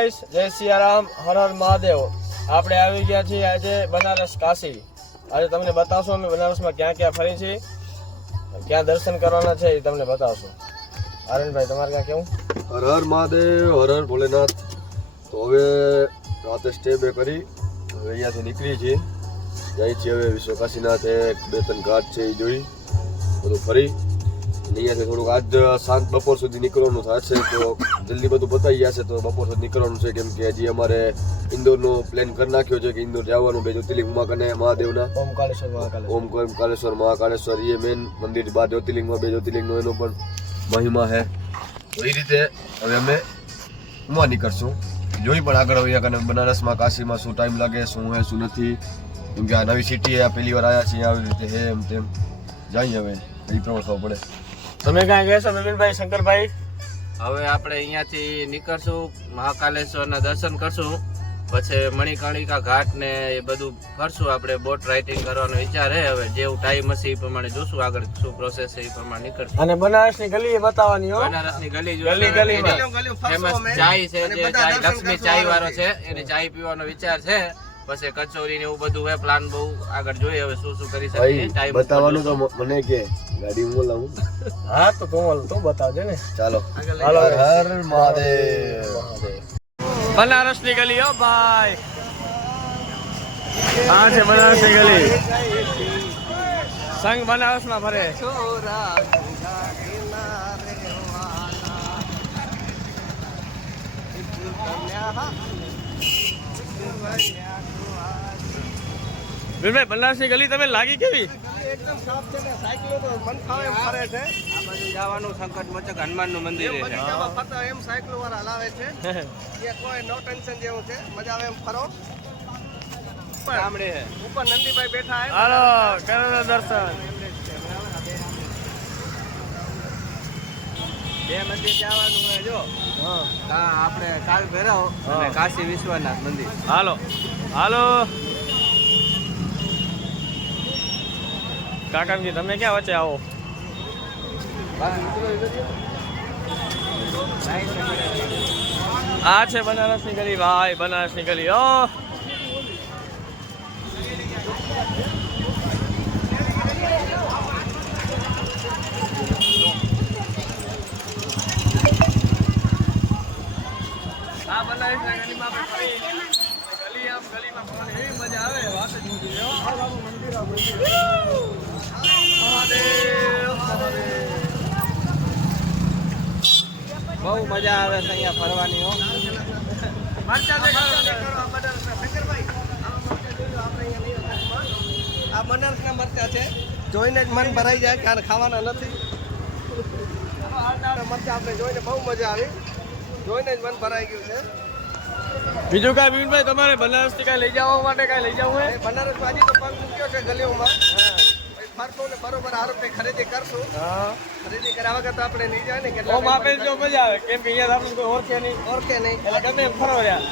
Guys, જય સિયારામ, હર હર મહાદેવ. આપણે આવી ગયા છીએ આજે બનારસ કાશી. આજે તમને બતાવશું અમે બનારસમાં ક્યાં ક્યાં ફરી છીએ, ક્યાં દર્શન કરવાના છે એ તમને બતાવશું. આરણભાઈ, તમારે ક્યાં કેવું? હર હર મહાદેવ, હર હર ભોલેનાથ. તો હવે રાતે સ્ટે બે કરી હવે અહીંયાથી નીકળી છીએ, જાય છીએ હવે વિશ્વ કાશીનાથ. એક બે ત્રણ ઘાટ છે એ જોઈ બધું ફરી અહીંયાથી થોડુંક આજ સાંજ બપોર સુધી નીકળવાનું થશે. તો જલ્દી બધું બતાવી ગયા છે તો બપોર સુધી નીકળવાનું છે, કેમ કે હજી અમારે ઇન્દોરનો પ્લાન કરી નાખ્યો છે કે ઇન્દોર જવાનું બે જ્યોતિર્લિંગમાં કને મહાદેવના ઓમકાલેશ્વર મહાકાલેશ્વર એ મેન મંદિર 12 જ્યોતિર્લિંગમાં 2 જ્યોતિર્લિંગનો એનો પણ મહિમા છે. તો એ રીતે હવે અમે ઉમા નીકળશું. જોઈ પણ આગળ અહીંયા કને બનારસમાં કાશીમાં શું ટાઈમ લાગે, શું હે શું નથી, કેમ કે આ નવી સિટી આ પહેલી વાર આવ્યા છીએ, આવી રીતે હે એમ તેમ જઈએ હવે એ પ્રમાણે ખબર પડે. તમે ક્યાં ગયા છો નવીનભાઈ, શંકરભાઈ? હવે આપણે અહીંયાથી નીકળશું, મહાકાલેશ્વરના દર્શન કરશું, પછી મણિકર્ણિકા ઘાટ ને એ બધું ફરશું. આપણે બોટ રાઇડિંગ કરવાનો વિચાર છે. હવે જેવું ટાઈમ હશે એ પ્રમાણે જોશું આગળ શું પ્રોસેસ છે એ પ્રમાણે નીકળશું. અને બનારસની ગલી બતાવવાની હો. બનારસની ગલી ગલીમાં ફેમસ ચાય છે, જે ચાય લક્ષ્મી ચાય વાળો છે, એની ચાય પીવાનો વિચાર છે. પછી કચોરી ને એવું બધું હે, પ્લાન બહુ આગળ જોઈએ હવે શું શું કરી શકીએ. ટાઈમ બતાવવાનું તો મને કે ગાડી હું લાવું. હા તો તું બતાવજે ને. ચાલો હાલો. હર હર મહાદેવ. બનારસની ગલી હો ભાઈ, આ છે બનારસની ગલી. સંઘ બનારસમાં ફરે. વીરભાઈ, બનારસની ગલી તમે લાગી કેવી? એકદમ સાફ છે ને, સાયકલો તો મન ફાવે એમ ફરે છે. આ બાજુ જવાનું સંકટ મોચક હનુમાનનું મંદિર છે. બગીચામાં ફરતા એમ સાયકલો વાળા હલાવે છે. એ કોઈ નો ટેન્શન જેવું છે, મજા આવે એમ ફરો. ગામડે છે. ઉપર નંદીભાઈ બેઠા હે. હાલો કરો દર્શન. બે મંદિર જવાનું હોય જો. હા, આપણે કાલ ભૈરવ અને કાશી વિશ્વનાથ મંદિર. હાલો હાલો. કાકાજી, તમે ક્યાં વચ્ચે આવો? આ છે બનારસની ગલી ભાઈ, બનારસની ગલી. ઓ આ બનારસની ગલીમાં આપણે ફરી ગલીમાં ફરવાની એવી મજા આવે, વાત જ નથી. આ બાબુ મંદિર બહુ મજા આવે છે અહીંયા ફરવાની હો. આ બનારસના મરચા છે, જોઈને જ મન ભરાઈ જાય, કારણ ખાવાના નથી. મરચા આપણે જોઈને બહુ મજા આવી, જોઈને જ મન ભરાઈ ગયું છે. બીજું કાંઈ વિનભાઈ, તમારે બનારસથી કાંઈ લઈ જવા માટે કાંઈ લઈ જવું હોય? બનારસ હજી તો પગ મૂક્યો છે ગલીઓમાં. ફરતો ને બરોબર આ રૂપિયા ખરીદી કરશું. ખરીદી કર્યા વગર તો આપણે નહીં જાય ને. ઓમ આપે જો મજા આવે, કેમ કે અહીંયા આપણે કોઈ ઓળખે નહીં. ઓળખે નહીં એટલે ગમે એમ ફરો રહ્યા.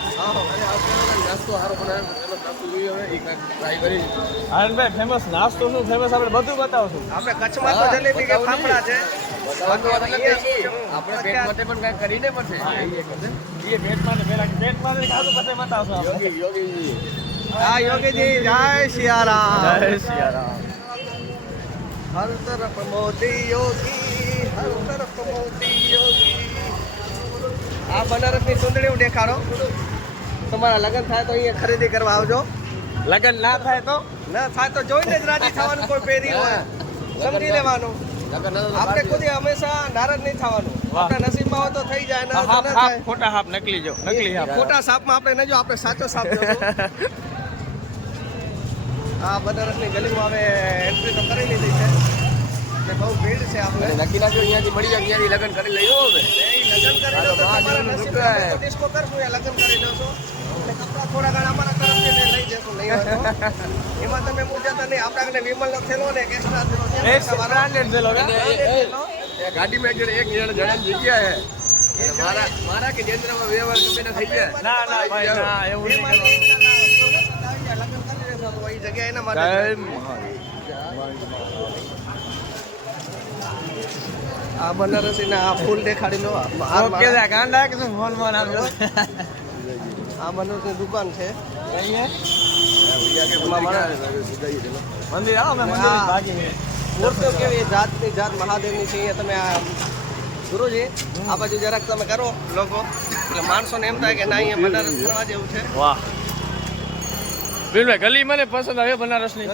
નાસ્તો સારો બનાવે, નાસ્તો જોઈએ હવે એ ટ્રાય કરી. આનંદભાઈ, ફેમસ નાસ્તો શું ફેમસ આપણે બધું બતાવશું. આપણે કચ્છમાં તો જલેબી કે ફાફડા છે. આપણે પેટ માટે પણ કઈ કરીને પડશે. એ પેટ માટે પેલા પેટ માટે ખાધું પછી બતાવશું આપણે. યોગી હા યોગીજી, જય સિયારામ. જય સિયારામ. હર તરફ મોદી યોગી, હર તરફ મોદી યોગી. આ બનારસની સુંદરીઓ દેખાડો. તમારા લગ્ન થાય તો અહીંયા ખરીદી કરવા આવજો. લગન ના થાય તો? ના થાય તો જોઈને જ રાજી થવાનું. કોઈ પહેરી હોય સમજી લેવાનું. આપણે કોઈ હંમેશા નારાજ નહીં થવાનું. આપણા નસીબમાં હોય તો થઈ જાય, ના તો ના થાય. ખોટા હાફ નકલી જો, નકલી હાફ. ખોટા સાપમાં આપણે નહીં જો, આપણે સાચો સાપ જોશું. આ બનારસની ગલીમાં હવે એન્ટ્રી તો કરી લીધી છે, એટલે બહુ ભીડ છે. આપણે નક્કી નાખ્યો અહીંયાથી મળી જાય, અહીંયાથી લગ્ન કરી લઈએ હવે. લગ્ન કરી લો તો તમારા નસીબમાં તો ડિસ્કો કરશું, યા લગ્ન કરી લેશો. એટલે કપડાં થોડા ઘણા અમારા તરફથી લઈ જશું, નહીં હોય તો. એમાં તમે મૂંઝાતા નહીં. આપણા આગળ વિમલનો થેલો ને એક એક્સ્ટ્રા થેલો છે. બ્રાન્ડેડ છે લોકો. ગાડીમાં એક જણાની જગ્યા છે. મારા કે જેન્દ્રમાં વ્યવહાર ગમે તે થઈ જાય. ના ના ભાઈ, ના એવું નહીં કરવાનું. લગ્ન કરી લેશો તો એ જગ્યા એના માટે. આ બનારસી ના આ ફૂલ દેખાડી લો. ઓકે, ગાંડા કે શું ફોન માં આવ્યો. આ મનોજની દુકાન છે મંદિર આવો મેં મંદિર ભાગી મૂર્તિઓ કેવી જાતની જાત મહાદેવની છે અહીંયા તમે આ ગુરુજી આ બાજુ જરાક તમે કરો લોકો એટલે માણસોને એમ થાય કે ના અહીંયા બનારસ ફરવા જેવું છે વાહ બિલભાઈ ગલી મને પસંદ આવે બનારસની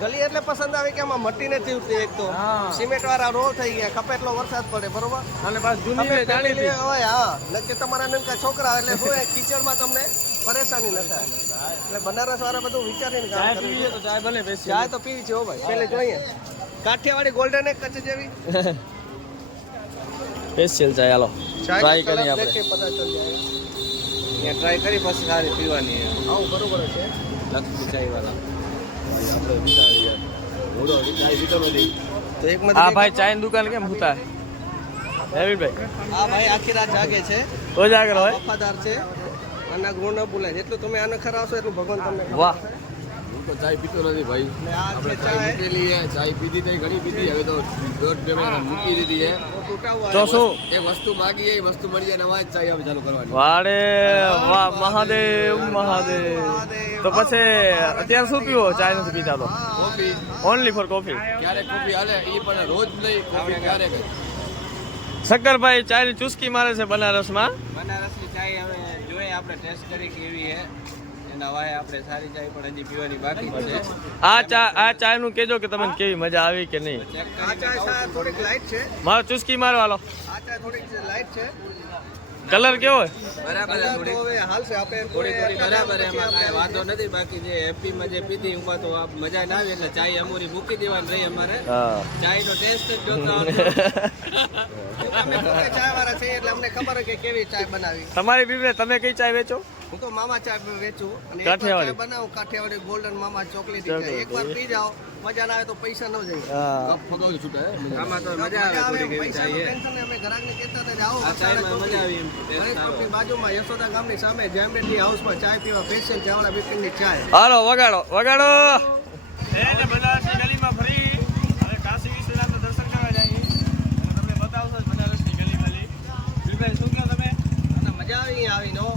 ગલી એટલે પસંદ આવી કે આમાં મટી નથી ઉઠતી એક તો હા. સિમેન્ટ વાળા રોડ થઈ ગયા ખપે એટલો વરસાદ પડે બરોબર અને પાછું જૂની જાણીતી હોય હા નક્કી તમારા નનકા છોકરા એટલે શું એ કિચડમાં તમને પરેશાની ન થાય એટલે બનારસ વાળા બધું વિચારીને કામ ચાય કરે પીવીએ તો ચાય બને બેસી ચાય તો પીવી છે હો ભાઈ પેલે જોઈએ કાઠિયાવાડી ગોલ્ડન એક કચ્છ જેવી સ્પેશિયલ ચાય હાલો ટ્રાય કરીએ આપણે અહીંયા ટ્રાય કરી પછી સારી પીવાની આવું બરોબર છે લક્ષ્મી ચાય વાળા તો એક હા ભાઈ ચાયની દુકાન કેમ ભૂતા હેવીભાઈ આ ભાઈ આખી રાત જાગે છે તો જ આગળ હોય વફાદાર છે અને ગુણ ન ભૂલાય જેટલું તમે આને ખરાવશો એટલું ભગવાન તમને વાહ હું તો ચાય પીતો નથી ભાઈ અને આ આપણે છે ચાય ચાય મૂકેલી છે ચાય પીધી તો ઘણી પીધી હવે તો દોઢ બે મહિના મૂકી દીધી છે તૂટાવું તો શું એક વસ્તુ માગી એ વસ્તુ મળી જાય નવા જ ચાય હવે ચાલુ કરવાની વાડે વાહ મહાદેવ મહાદેવ તો પછી અત્યારે શું પીવો ચાય નથી પીતા તો કોફી ઓનલી ફોર કોફી ક્યારેક કોફી હાલે એ પણ રોજ નહીં કોફી ક્યારેક જ. શક્કરભાઈ ચાયની ચુસ્કી મારે છે બનારસમાં બનારસની ચાય હવે જોઈએ આપણે ટેસ્ટ કરી કેવી છે એના વાય આપણે સારી ચાય પણ હજી પીવાની બાકી છે આ ચાયનું કહેજો કે તમને કેવી મજા આવી કે નહીં ચેક આ ચાય થોડીક લાઈટ છે મારો ચુસ્કી મારો હાલો આ ચાય થોડીક લાઈટ છે કલર કેવો હોય બરાબર કલર તો થોડી હવે હાલશે આપણે થોડી થોડી બરાબર એમાં કાંઈ વાંધો નથી બાકી જે હેપીમાં જે પીધી એમાં તો મજા ના આવી એટલે ચાય અમૂરી મૂકી દેવાની રહી અમારે હા ચાયનો ટેસ્ટ જ જોતા અમે પોતે ચાય વાળા છીએ એટલે અમને ખબર હોય કે કેવી ચાય બનાવી તમારી બીબી તમે કઈ ચાય વેચો હું તો મામા ચાય વેચું અને એક કાઠિયાવાડી. ચાય બનાવું કાઠિયાવાડી ગોલ્ડન મામા ચોકલેટી ચાય એકવાર પી જાઓ મજા ના આવે તો પૈસા ન જાય હા કપ ફગાવી છૂટા હે આમાં તો મજા આવે થોડી કેવી પૈસાનું ચાય ટેન્શન નહીં. અમે ઘરાકને કહેતા હતા કે આવો આ ચાયમાં મજા આવી એમ ટેસ્ટ ગણેશ સારો ચોકની બાજુમાં યશોદા ગામની સામે જેમબેટી હાઉસમાં ચાય પીવા સ્પેશિયલ ચાવડા બિપિનની ચાય હાલો વગાડો વગાડો એને બનારસની ગલીમાં ફરી હવે કાશી વિશ્વનાથના દર્શન કરવા જઈએ અને તમને બતાવશો જ બનારસની ગલી ગલી બીભાઈ શું કહો તમે અને મજા આવી આવીને હો.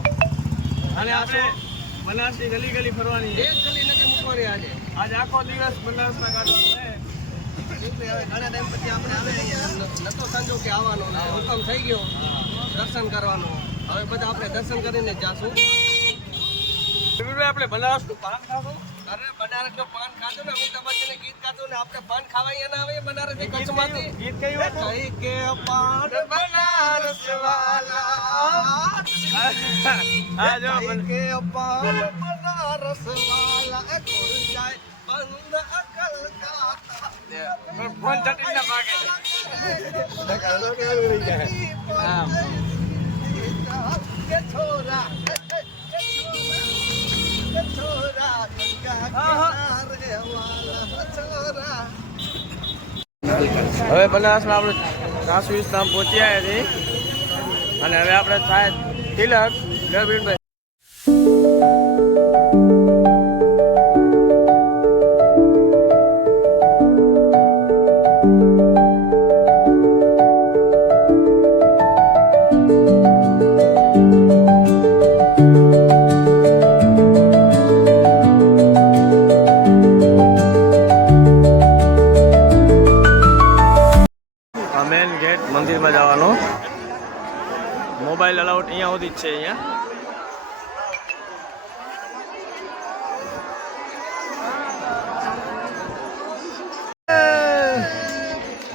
અને આપણે બનારસની ગલી ગલી ફરવાની છે એક ગલી નથી મૂકવાની આજે આજે આખો દિવસ બનારસમાં કાઢવાનો છે એટલે હવે ઘણા ટાઈમ પછી આપણે આવે અહીંયા નતો સંજોગ કે આવવાનો ને હુકમ થઈ ગયો દર્શન કરવાનો હવે બધા આપણે દર્શન કરીને જ જાશું બીભાઈ આપણે બનારસનું પાન ખાશું અરે બનારસ નો પાન ખાધું ને અમિતાભ બચ્ચને ગીત ગાતું ને આપણે પાન ખાવા અહીંયા ના આવે બનારસ ની કચ્છમાંથી ગીત કયું હતું કઈ કે પાન બનારસ વાલા હા જો કઈ કે પાન બનારસ વાલા એ ખોલ જાય બંધ અકલ કા ફોન ચટી ના ભાગે કે છોરા છોરા ગંગા કિનારે વાલા છોરા હવે બનારસમાં આપણે કાશી વિશ્વનાથ પહોંચી આવ્યા છીએ અને હવે આપણે થાય તિલક ગરબીનભાઈ મેન ગેટ મંદિરમાં જવાનો મોબાઈલ અલાઉટ અહીંયા સુધી જ છે અહીંયા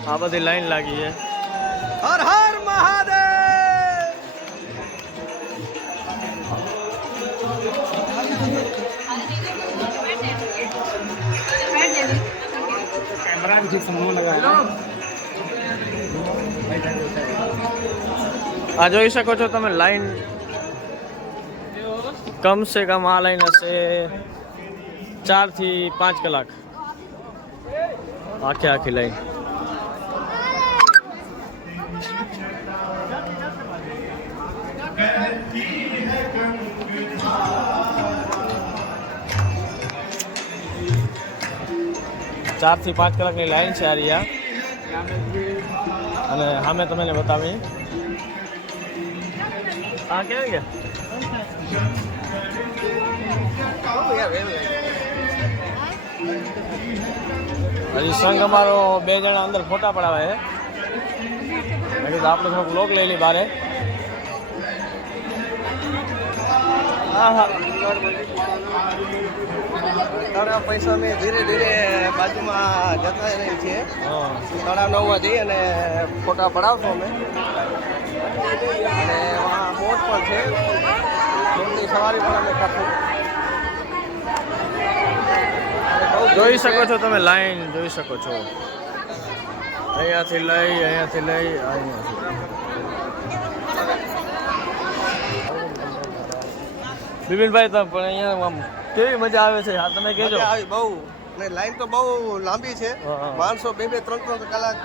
આ બધી લાઈન લાગી છે હર હર મહાદેવ આ જોઈ શકો છો તમે લાઈન કમ સે કમ આ લાઈન હશે 4 થી 5 કલાક આખી લાઈન ચાર થી 5 કલાકની લાઈન છે આ રહ્યા અને સામે તમને બતાવી આ કેવી ગયા બહુ યાર એવું હજી સંઘ અમારો 2 જણા અંદર ફોટા પડાવે છે. મેં કીધું આપણે થોડુંક લોક લઈ લઈ બારે. હા હા તળાવ પૈસા અમે ધીરે ધીરે બાજુમાં જતા રહી છીએ. હા તળાવ નવમાં જઈ અને ફોટા પડાવશું અમે. અને વहाँ બોટ પણ છે. બોટની સવારી પણ અમે કરશું. જોઈ શકો છો તમે, લાઈન જોઈ શકો છો. અહીંયાથી લઈ અહીંયાથી. બિપિનભાઈ તમે પણ અહીંયા આમ કેવી મજા આવે છે આ તમે કહેજો. મજા આવી બહુ. ને લાઈન તો બહુ લાંબી છે. હા. માણસો 2-2, 3-3 કલાક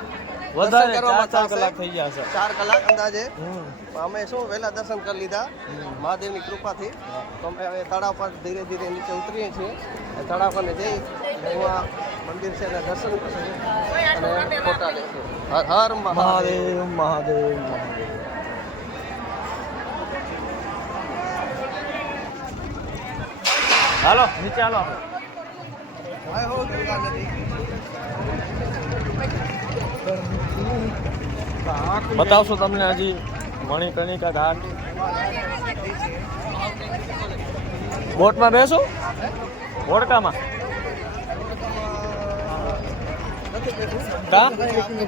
વધારે દર્શન કરવામાં 4 થશે. કલાક થઈ ગયા છે. 4 કલાક અંદાજે. હમ. અમે શું વહેલા દર્શન કરી લીધા મહાદેવની કૃપાથી. તો અમે હવે તળાવ પર ધીરે ધીરે નીચે ઉતરીએ છીએ. તળાવ પર જઈ એમાં મંદિર છે ને દર્શન કરશું અને ફોટા લેશું. હર હર મહાદેવ. મહાદેવ. હાલો નીચે હાલો. જય હો ગંગા નદી. બતાવશો તમને હજી મણિકર્ણિકા ઘાટ. બોટમાં બેસો હોડકામાં કા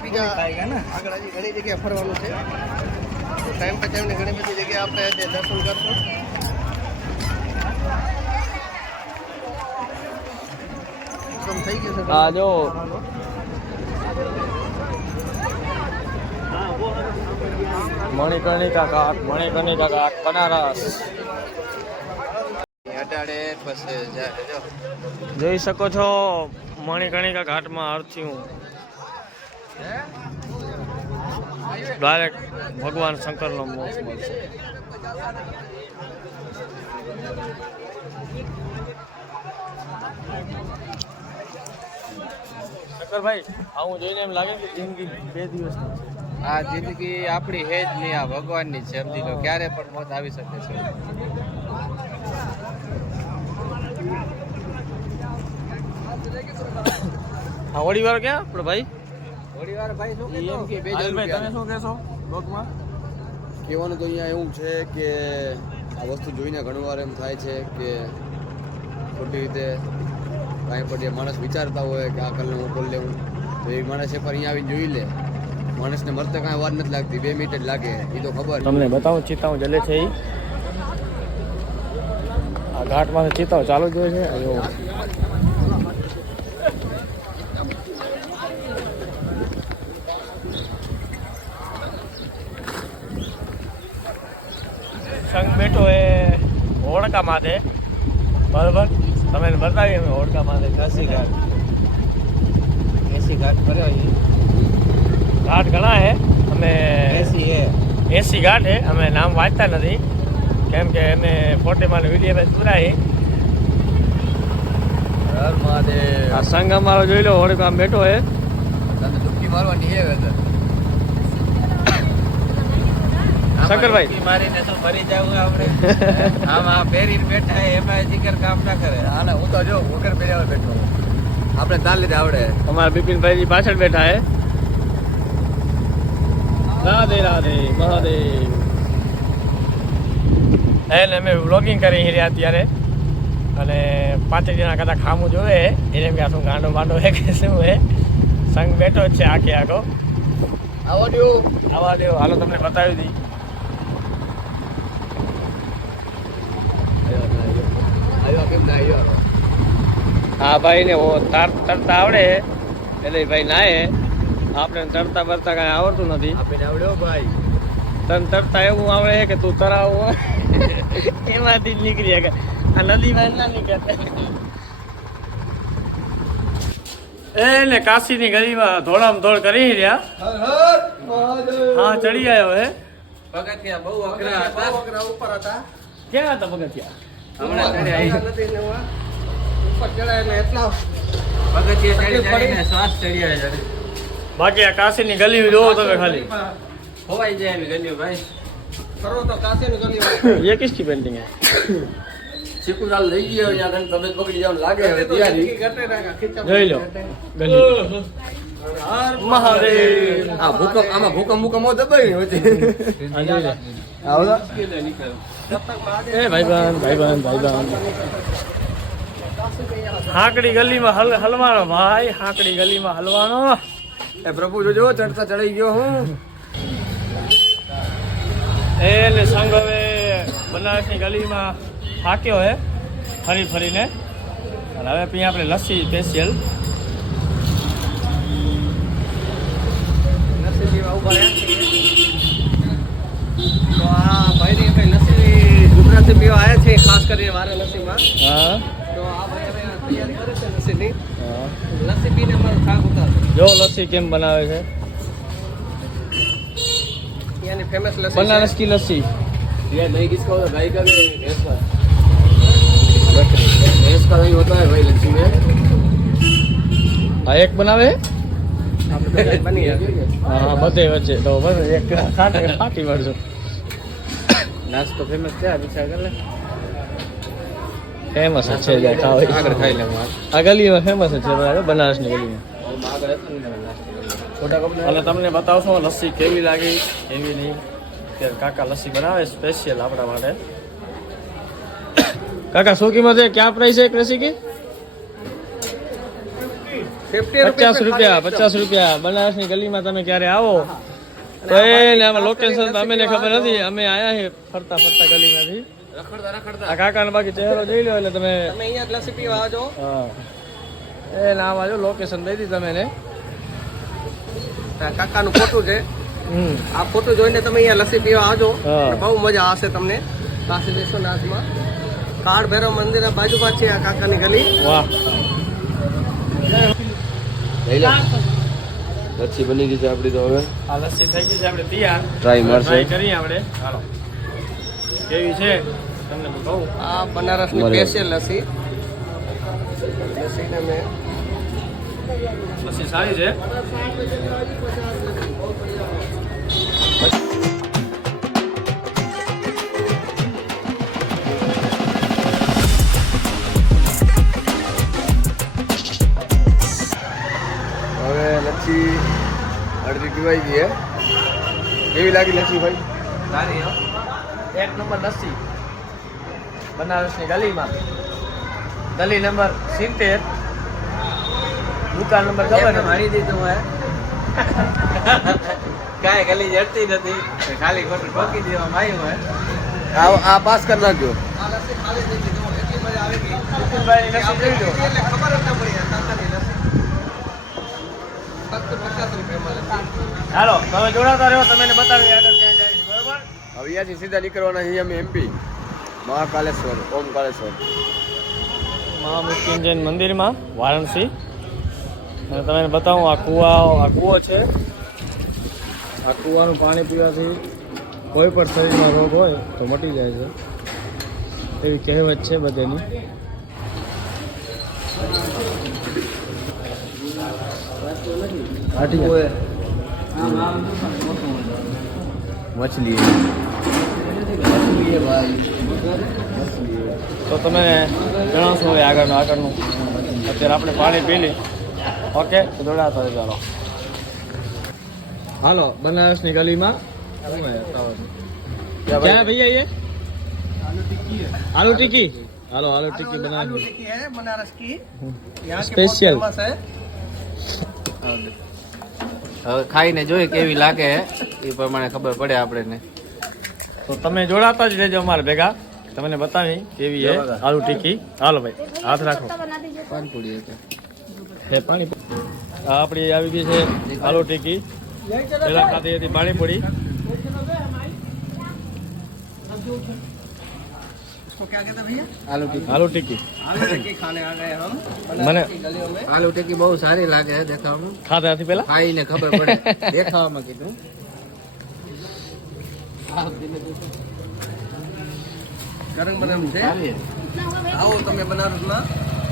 બીજા આગળ હજી ઘણી જગ્યાએ ફરવાનું છે. ટાઈમ પર ટાઈમ ઘણી બધી જગ્યાએ આપણે આજે દર્શન કરશું. થઈ ગયું છે. હા જો મણિકર્ણિકા ઘાટ બનારસ અટાડે પછી જાય જો જોઈ શકો છો. મણિકર્ણિકા ઘાટમાં અર્થ્યું ડાયરેક્ટ ભગવાન શંકરનો મોક્ષ મળશે. શંકરભાઈ આવું જોઈને એમ લાગે કે જિંદગી 2 દિવસની છે. આ જિંદગી આપણી હે જ નહીં, આ ભગવાનની છે. સમજી લો ક્યારે પણ મોત આવી શકે છે. હા ઓડીવાર ક્યાં આપણે ભાઈ? થોડી વાર ભાઈ શું એમ કે ભાઈ તમે શું કહેશો લોકમાં? કહેવાનું તો અહીંયા એવું છે કે આ વસ્તુ જોઈને ઘણીવાર એમ થાય છે કે ખોટી રીતે કાંઈ પણ જે માણસ વિચારતા હોય કે આ કલને હું બોલ લેવું તો એ માણસ એક વાર અહીંયા આવીને જોઈ લે. માણસને મરતે કાંઈ વાર નથી લાગતી, 2 મિનિટ જ લાગે એ તો ખબર. તમને બતાવું ચિતાઓ જલે છે ઈ. આ ઘાટમાં ચિતાઓ ચાલુ જ હોય છે. આ જો સંઘ બેઠો એ હોડકા માથે બરાબર. તમે બતાવીએ અમે હોડકા માથે એસી ઘાટ કર્યો એ ઘાટ ઘણા છે. અમે એસી એ 80 ઘાટ છે. અમે નામ વાંચતા નથી કેમ કે અમે ફોટેમાં વિડીયો પૂરાય. હર મહાદેવ. આ સંઘ અમારો જોઈ લો હોડકા બેઠો છે. તમે ડૂબકી મારવાની છે વેધર. શંકરભાઈ મારીને શું ફરી જવું આપણે? આમાં પહેરીને બેઠા એમાં જીગર કામ ના કરે. હાલે હું તો જો વગર પહેર્યા બેઠો. આપણે તાર લીધે આવડે. અમારા બિપિનભાઈ પાછળ બેઠા છે. રાધે રાધે મહાદેવ. એને અમે વ્લોગિંગ કરી રહ્યા અત્યારે અને 5 જણા કદાચ ખામું જોવે એને કે શું ગાંડો બાંડો હે કે શું હે. સંઘ બેઠો જ છે આખે આખો. આવો દો. આવા દો હાલો તમને બતાવી દઈ. આવ્યો કેમ ના આવ્યો? હા ભાઈ ને તરતા આવડે એટલે ભાઈ નાય. આપણે તરતા બરતા કાંઈ આવડતું નથી. આપીને આવડ્યો ભાઈ. તને તરતા એવું આવડે કે તું તરાવ એમાંથી જ નીકળી શકે. આ નદીમાં ના નીકળે. એને કાશીની ગલીમાં ધોળામ ધોળ કરી રહ્યા. હર હર મહાદેવ. હા ચડી આવ્યો હે. પગથિયા બહુ અઘરા હતા. ઉપર હતા. ક્યાં હતા પગથિયા? હમણાં ચડ્યા નથી ને એમાં. ઉપર ચડાય ને એટલા પગથિયા ચડી ચડીને શ્વાસ ચડી આવે છે. બાકી આ કાશીની ગલી જોવો તમે ખાલી. ખોવાઈ જાય એવી ગલીઓ ભાઈ. કરો તો કાશીની ગલીમાં ये किसकी पेंटिंग है? શીખુલાલ લઈ ગયો અહીંયા કને તબિયત બગડી જવાનું લાગે હવે તૈયારી જોઈ લો ગલી મહાદેવ આ ભૂકંપ આમાં ભૂકંપ દબાઈ વચ્ચે આ જોઈ લે આવો એ ભાઈબંધ હાકડી ગલીમાં હલવાનો ભાઈ હાકડી ગલીમાં હલવાનો એ પ્રભુ જોજો ચડતા ચડાઈ ગયો હું એને સંગ હવે બનારસની ગલીમાં થાક્યો હે ફરી ફરીને અને હવે પીએ આપણે લસ્સી સ્પેશિયલ લસ્સી પીવા ઉભા રહ્યા તો આ ભાઈની કઈ લસ્સી ગુજરાતી પીવા આવ્યા છે ખાસ કરીને વારાણસીમાં હા તો આ ભાઈ હવે તૈયારી કરે છે લસ્સીની હા. લસ્સી પીને અમારો થાક ઉતારશે જો લસ્સી કેમ બનાવે છે ત્યાંની ફેમસ લસ્સી बनारस की लस्सी ये नहीं किसका होता गाय का भी भैंस का भैंस का नहीं होता है भाई लच्छी में આ એક બનાવે આપણે બની ગયા હા બધે વચ્ચે તો બસ એક ફાટી વળજો નાસ્તો ફેમસ છે આ વિચાર કર લે ફેમસ છે જ્યાં ખાવ આગળ ખાઈ લે આ ગલીમાં ફેમસ છે બરાબર બનારસની ગલીમાં આગળ હતો ને छोटा कप અને તમને બતાવશો લસ્સી કેવી લાગી કેવી નહીં ત્યારે કાકા લસ્સી બનાવે સ્પેશિયલ આપણા માટે કાકા શું કિંમત છે ક્યાં પ્રાઇસ છે એક લસ્સી की 50 રૂપિયા બનારસની ગલીમાં તમે ક્યારે આવો તો એને આમાં લોકેશન તો અમને ખબર નથી અમે આયા છીએ ફરતા ફરતા ગલીમાંથી રખડતા આ કાકાનો બાકી ચહેરો જોઈ લો એટલે તમે તમે અહીંયા જ લસ્સી પીવા આવજો હા એ નામ આજો લોકેશન દઈ દી તમે એને આ કાકાનું ફોટો છે હમ આ ફોટો જોઈને તમે અહીંયા લસ્સી પીવા આવજો હા. અને બહુ મજા આવશે તમને કાશી વિશ્વનાથમાં કાળ ભૈરવ મંદિરના બાજુમાં છે આ કાકાની ગલી વાહ લચ્છી બની ગઈ છે આપણી તો હવે આ લસ્સી થઈ ગઈ છે આપણે તૈયાર ટ્રાય મારશે ટ્રાય કરીએ આપણે ચાલો કેવી છે તમને હું કહું આ બનારસની બરાબર. સ્પેશિયલ લસ્સી લસ્સીને મેં લસ્સી સારી છે હવે લચ્છી અડધી પીવાઈ ગઈ હે કેવી લાગી લચ્છી ભાઈ સારી હો એક નંબર લસ્સી બનારસની ગલીમાં ગલી નંબર 70 દુકાન નંબર ખબર નથી મારી દીધું હે કાંઈ ગલી જડતી નથી ખાલી ખોટું ઠોકી દેવામાં આવ્યું હે આ પાસ કરી નાખજો આ લસ્સી ખાલી થઈ ગઈ તો એટલી મજા આવી ગઈ વિપુલભાઈની લસ્સી જોઈ લો એટલે ખબર જ ન પડી આ કાકાની લસ્સી ફક્ત 50 રૂપિયામાં લસ્સી હાલો તમે જોડાતા રહો તમે એને બતાવી આગળ ક્યાં જાય છે બરોબર હવે અહીંયાથી સીધા નીકળવાના છીએ અમે એમપી મહાકાલેશ્વર ઓમકાલેશ્વર મહામૃત્યુંજય મંદિરમાં વારાણસી અને તમને બતાવું આ કૂવો છે આ કૂવાનું પાણી પીવાથી કોઈ પણ શરીરમાં રોગ હોય તો મટી જાય છે એવી કહેવત છે બધેની મછલી તો તમે જણાવશો હવે આગળનું અત્યારે આપણે પાણી પી લી ઓકે તો દોડાતા રહેજો ચાલો હાલો બનારસની ગલીમાં ક્યાં ભૈયા ये आलू टिक्की हेलो आलू टिक्की आलू बनारस टिक्की है बनारस की यहाँ की Special. बहुत फेमस है હવે ખાઈને જોઈએ કેવી લાગે હે એ પ્રમાણે ખબર પડે આપણને તો તમે જોડાતા જ રહેજો અમારે ભેગા તમને બતાવી કેવી છે આલુ ટિક્કી હાલો ભાઈ હાથ રાખો પાનપુરી હતી હે પાણી આ આપણી આવી ગઈ છે આલુ ટિક્કી પહેલા ખાધી હતી પાણીપુરી इसको क्या कहते हैं भैया આલુ ટિક્કી આલુ ટિક્કી आलू टिक्की खाने आ गए हम मैंने- बनारस की गलियों में આલુ ટિક્કી બહુ સારી લાગે છે દેખાવામાં ખાધા હતી પહેલા ખાઈને ખબર પડે દેખાવામાં કીધું ગરમ ગરમ છે સારી આવો તમે બનારસમાં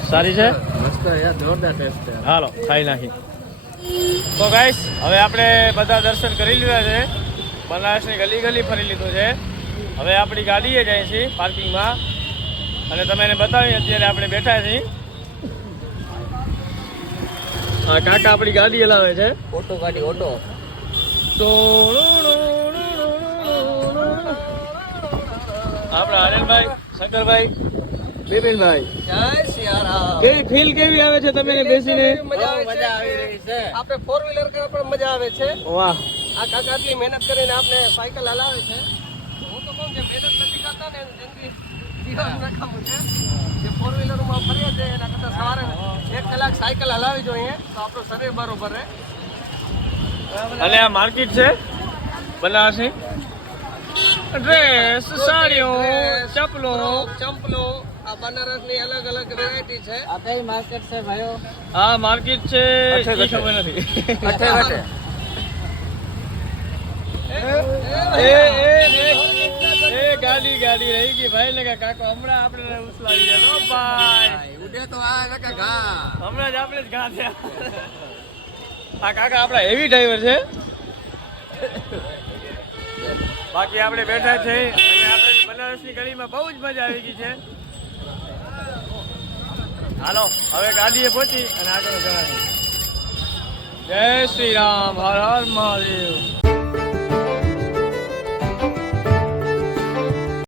સારી છે મસ્ત યાર જોરદાર ટેસ્ટ છે હાલો ખાઈ નાખી તો ગાઈસ હવે આપણે બધા દર્શન કરી લીધા છે બનારસની ગલી ગલી ફરી લીધું છે હવે આપણી ગાડીએ જાય છે પાર્કિંગમાં અને તમે એને બતાવી અત્યારે આપણે બેઠા છીએ. હા કાકા આપણી ગાડી હલાવે છે. ઓટો ગાડી ઓટો. તો આપણા હરેનભાઈ, શંકરભાઈ, બિપિનભાઈ, જય સિયારામ. કેવી ફીલ કેવી આવે છે તમે બેસીને? મજા આવી રહી છે. આપણે 4 વ્હીલર કરવા પણ મજા આવે છે. વાહ, આ કાકા આટલી મહેનત કરીને આપણે સાયકલ હલાવે છે. હું તો કહું જે મહેનત નથી કરતા ને એની જિંદગી જીવન રકામું છે. જે 4 વ્હીલરમાં ફરીએ છે એના કરતાં સવારે 1 કલાક સાયકલ હલાવી જોઈએ તો આપણું શરીર બરોબર રહે. અને આ માર્કેટ છે બનારસી. ડ્રેસ, સાડીઓ, ચપલો. ચંપલો આ બનારસની અલગ અલગ વેરાયટી છે. આ કઈ માર્કેટ છે ભાઈઓ? આ માર્કેટ છે ઈ ખબર નથી. એ ગાડી રહી ગઈ ભાઈ ને કાકો હમણાં આપણે ઉછલાવી ગયા ભાઈ. ઉડે તો આ નકા ઘા. હમણાં જ આપણે જ ઘા થયા. આ કાકા આપણા હેવી ડ્રાઈવર છે. બાકી આપણે બેઠા છે અને આપણે બનારસની ગલીમાં બહુ જ મજા આવી ગઈ છે. હાલો હવે ગાડીએ પહોંચી અને આગળ જવાનું. જય શ્રી રામ, હર હર મહાદેવ.